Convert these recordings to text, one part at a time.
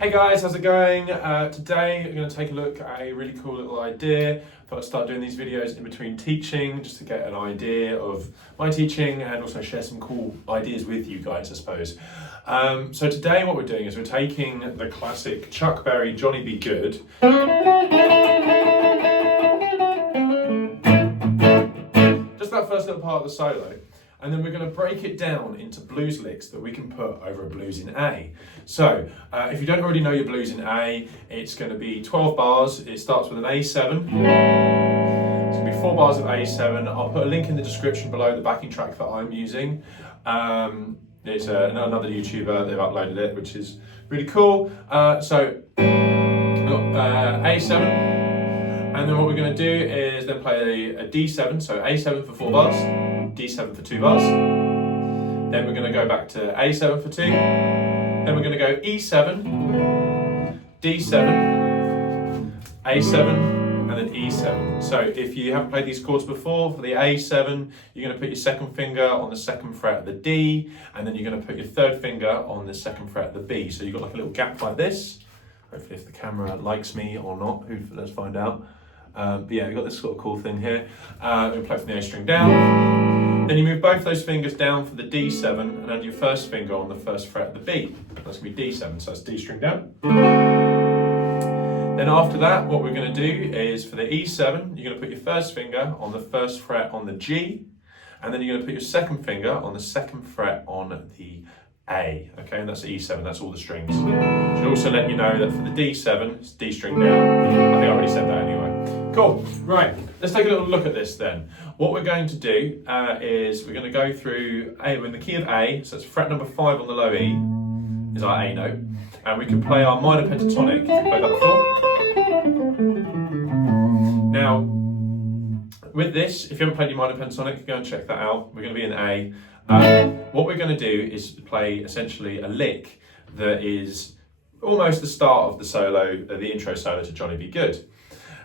Hey guys, how's it going? Today we're going to take a look at a really cool little idea. Thought I'd start doing these videos in between teaching just to get an idea of my teaching and also share some cool ideas with you guys, I suppose. So today what we're doing is we're taking the classic Chuck Berry Johnny Be Good. Just that first little part of the solo. And then we're going to break it down into blues licks that we can put over a blues in A. So, if you don't already know your blues in A, it's going to be 12 bars. It starts with an A7. It's going to be 4 bars of A7. I'll put a link in the description below the backing track that I'm using. It's another YouTuber, they've uploaded it, which is really cool. So, A7. And then what we're going to do is then play a D7, so A7 for 4 bars. D7 for 2 bars, then we're going to go back to A7 for 2, then we're going to go E7, D7, A7, and then E7. So if you haven't played these chords before, for the A7, you're going to put your second finger on the second fret of the D, and then you're going to put your third finger on the second fret of the B. So you've got like a little gap like this. Hopefully if the camera likes me or not, let's find out. But yeah, we've got this sort of cool thing here. We play from the A string down. Then you move both those fingers down for the D7 and add your first finger on the first fret of the B. That's going to be D7, so that's D string down. Then after that, what we're going to do is for the E7, you're going to put your first finger on the first fret on the G, and then you're going to put your second finger on the second fret on the A. Okay, and that's the E7, that's all the strings. Should also let you know that for the D7, it's D string down. I think I already said that anyway. Cool, right, let's take a little look at this then. What we're going to do is we're going to go through A in the key of A, so it's fret number 5 on the low E, is our A note, and we can play our minor pentatonic. Have you played that before? Now, with this, if you haven't played your minor pentatonic, go and check that out. We're going to be in A. What we're going to do is play essentially a lick that is almost the start of the solo, the intro solo to Johnny Be Good.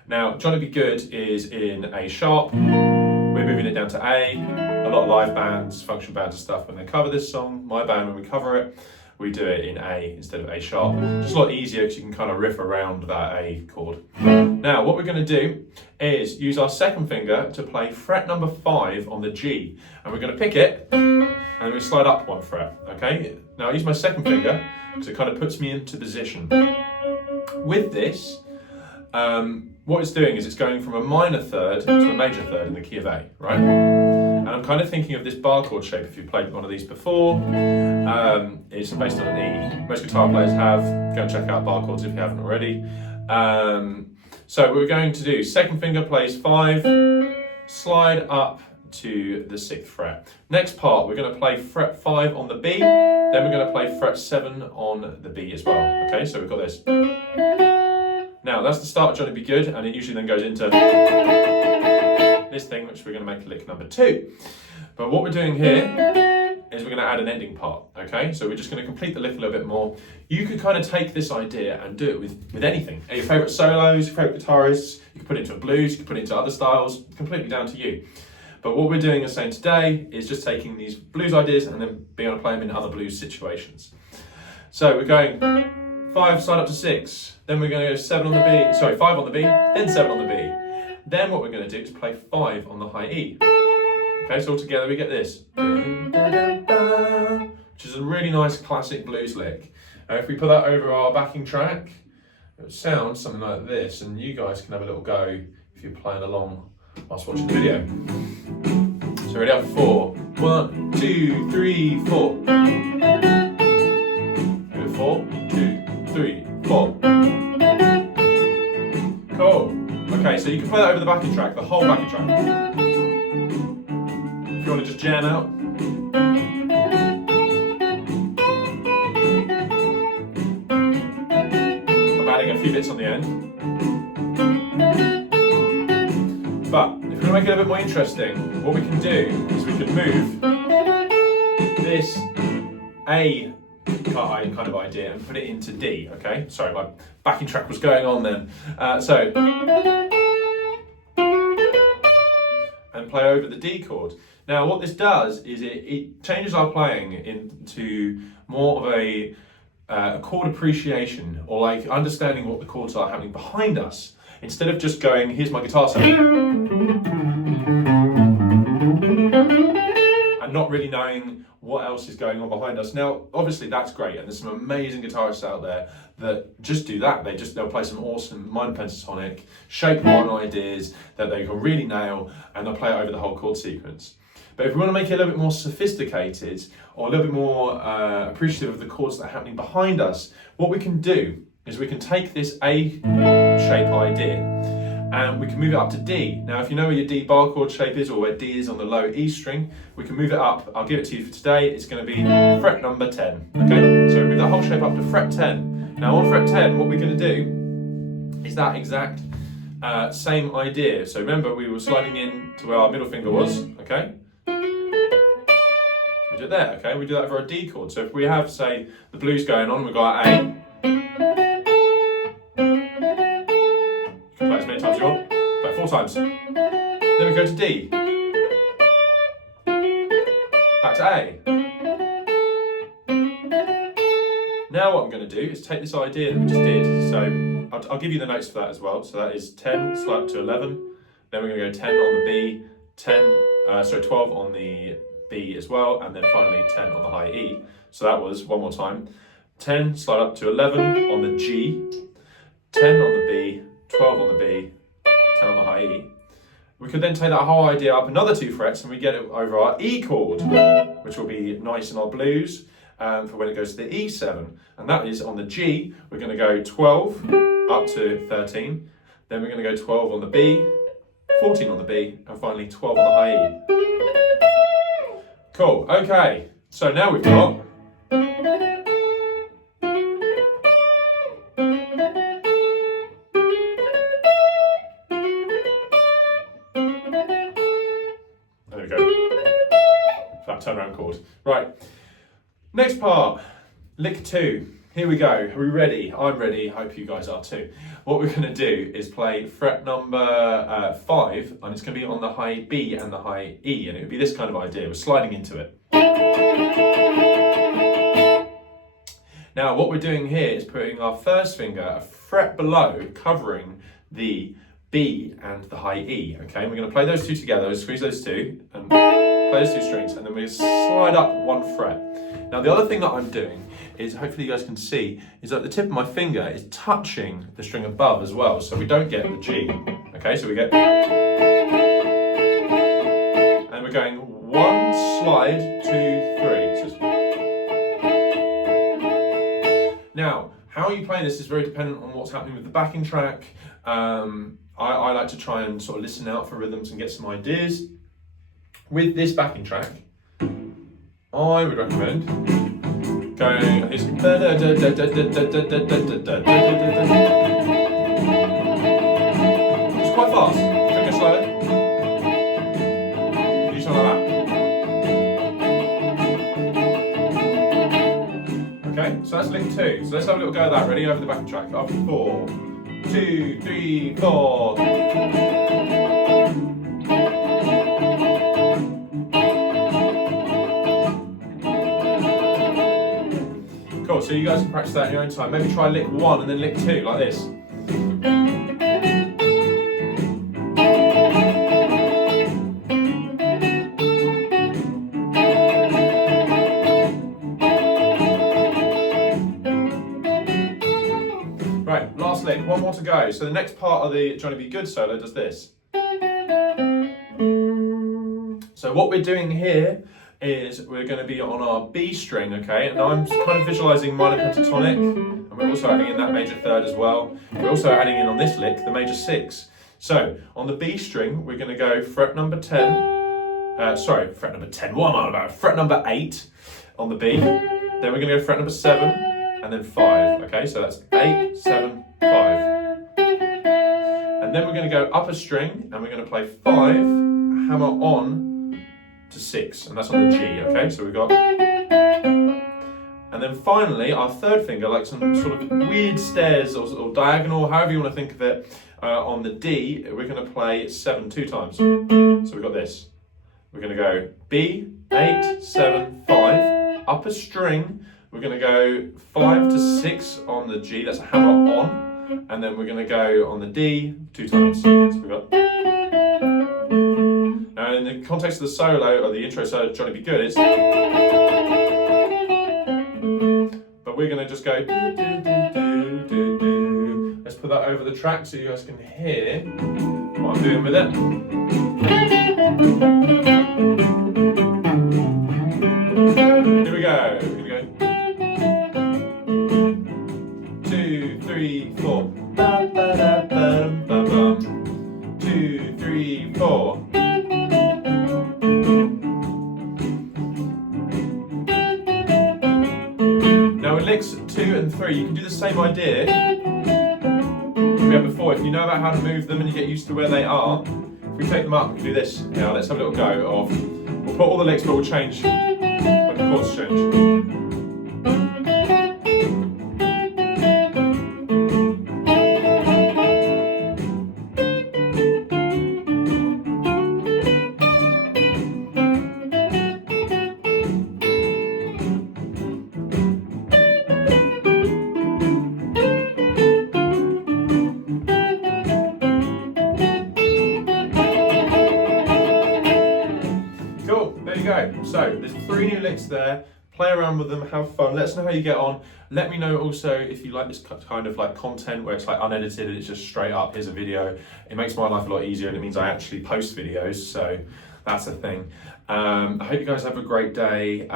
Now, Johnny Be Good is in A sharp. We're moving it down to A. A lot of live bands, function bands and stuff, when they cover this song, my band, when we cover it, we do it in A instead of A sharp. Just a lot easier because you can kind of riff around that A chord. Now, what we're going to do is use our second finger to play fret number 5 on the G. And we're going to pick it and we slide up 1 fret, okay? Now, I use my second finger because it kind of puts me into position. With this, what it's doing is it's going from a minor third to a major third in the key of A, right? And I'm kind of thinking of this bar chord shape if you've played one of these before. It's based on an E. Most guitar players have. Go and check out bar chords if you haven't already. So what we're going to do, second finger plays 5, slide up to the 6th fret. Next part, we're going to play fret 5 on the B, then we're going to play fret 7 on the B as well. Okay, so we've got this. Now, that's the start of Johnny Be Good, and it usually then goes into this thing, which we're going to make lick number 2. But what we're doing here is we're going to add an ending part, okay? So we're just going to complete the lick a little bit more. You could kind of take this idea and do it with anything. Your favourite solos, your favourite guitarists, you can put it into a blues, you can put it into other styles, completely down to you. But what we're doing and saying today is just taking these blues ideas and then being able to play them in other blues situations. So we're going 5, slide up to 6, then we're going to go 7 on the B, sorry, 5 on the B, then 7 on the B. Then what we're going to do is play 5 on the high E. Okay, so all together we get this. Which is a really nice classic blues lick. If we put that over our backing track, it sounds something like this, and you guys can have a little go if you're playing along whilst watching the video. So ready up for 1, 2, 3, 4. 4, 2, 3, 4. Cool. Okay, so you can play that over the backing track, the whole backing track. If you want to just jam out. I'm adding a few bits on the end. But if we want to make it a bit more interesting, what we can do is we can move this A kind of idea and put it into D, okay? Sorry, my backing track was going on then. And play over the D chord. Now what this does is it changes our playing into more of a chord appreciation, or like understanding what the chords are happening behind us, instead of just going, here's my guitar solo, and not really knowing what else is going on behind us. Now, obviously that's great, and there's some amazing guitarists out there that just do that. They'll play some awesome minor pentatonic, shape one ideas that they can really nail, and they'll play it over the whole chord sequence. But if we want to make it a little bit more sophisticated, or a little bit more appreciative of the chords that are happening behind us, what we can do is we can take this A shape idea and we can move it up to D. Now, if you know where your D bar chord shape is, or where D is on the low E string, we can move it up. I'll give it to you for today. It's going to be fret number 10. Okay, so move that whole shape up to fret 10. Now on fret 10, what we're going to do is that exact same idea. So remember, we were sliding in to where our middle finger was, okay? We do it there, okay? We do that for a D chord. So if we have, say, the blues going on, we've got A. You can play as many times as you want. Play 4 times. Then we go to D. Back to A. Now what I'm going to do is take this idea that we just did. So I'll give you the notes for that as well. So that is 10, slide up to 11. Then we're going to go 10 on the B, 12 on the B as well, and then finally 10 on the high E. So that was, one more time, 10, slide up to 11 on the G, 10 on the B, 12 on the B, 10 on the high E. We could then take that whole idea up another 2 frets and we get it over our E chord, which will be nice in our blues for when it goes to the E7. And that is on the G, we're going to go 12 up to 13, then we're going to go 12 on the B, 14 on the B, and finally 12 on the high E. Cool, okay, so now we've got there we go, that turnaround chord. Right, next part, lick 2. Here we go. Are we ready? I'm ready. Hope you guys are too. What we're going to do is play fret number 5, and it's going to be on the high B and the high E, and it would be this kind of idea. We're sliding into it. Now, what we're doing here is putting our first finger a fret below, covering the B and the high E. Okay, and we're going to play those two together. Squeeze those two and play those 2 strings, and then we slide up 1 fret. Now, the other thing that I'm doing is, hopefully you guys can see, is that the tip of my finger is touching the string above as well, so we don't get the G. Okay, so we get, and we're going 1 slide, 2, 3. Now, how you play this is very dependent on what's happening with the backing track. I like to try and sort of listen out for rhythms and get some ideas. With this backing track, I would recommend going like this. It's quite fast. Don't go slower. Do something like that. Okay, so that's lick 2. So let's have a little go at that. Ready? Over the backing track. Up 4, 2, 3, 4. Cool, so you guys can practice that in your own time. Maybe try lick 1 and then lick 2, like this. Right, last lick, 1 more to go. So the next part of the Johnny B. Good solo does this. So what we're doing here is we're going to be on our B string, okay? And I'm kind of visualizing minor pentatonic, and we're also adding in that major 3rd as well. We're also adding in on this lick the major 6. So on the B string, we're going to go fret number 10. Fret number 10. What am I on about? Fret number 8 on the B. Then we're going to go fret number 7 and then 5. Okay, so that's 8, 7, 5. And then we're going to go up a string and we're going to play 5, hammer on to 6, and that's on the G, okay? So we've got, and then finally our 3rd finger, like some sort of weird stairs or diagonal, however you want to think of it, on the D, we're going to play 7 2 times. So we've got this. We're going to go B, 8, 7, 5, up a string, we're going to go 5 to 6 on the G, that's a hammer on, and then we're going to go on the D 2 times. So we've got. Now in the context of the solo, or the intro solo, Johnny Be Good, it's. But we're going to just go. Let's put that over the track so you guys can hear what I'm doing with it. Here we go. Here we go. 2, 3, 4. 2, 3, 4. Now with licks 2 and 3, you can do the same idea we had before. If you know about how to move them and you get used to where they are, if we take them up, we can do this. Now let's have a little go of. We'll put all the licks, but we'll change when the chords change. Cool, there you go. So there's 3 new licks there. Play around with them, have fun. Let us know how you get on. Let me know also if you like this kind of like content where it's like unedited and it's just straight up, here's a video. It makes my life a lot easier and it means I actually post videos, so that's a thing. I hope you guys have a great day.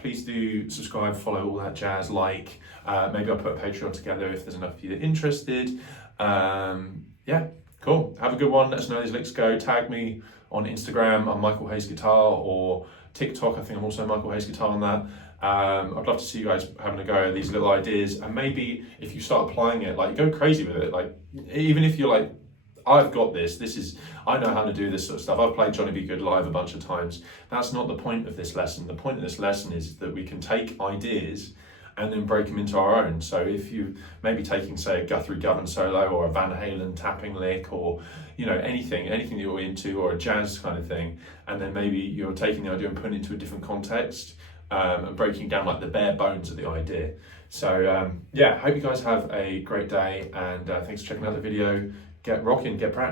Please do subscribe, follow, all that jazz, like. Maybe I'll put a Patreon together if there's enough of you that are interested. Yeah, cool. Have a good one. Let us know how these licks go. Tag me on Instagram, I'm Michael Hayes Guitar, or TikTok, I think I'm also Michael Hayes Guitar on that. I'd love to see you guys having a go at these little ideas, and maybe if you start applying it, like go crazy with it. Like even if you're like, I've got this is, I know how to do this sort of stuff. I've played Johnny Be Good live a bunch of times. That's not the point of this lesson. The point of this lesson is that we can take ideas and then break them into our own. So if you maybe taking, say, a Guthrie Govan solo or a Van Halen tapping lick, or you know, anything that you're into, or a jazz kind of thing, and then maybe you're taking the idea and putting it into a different context, and breaking down like the bare bones of the idea. So yeah, hope you guys have a great day, and thanks for checking out the video. Get rocking, get proud.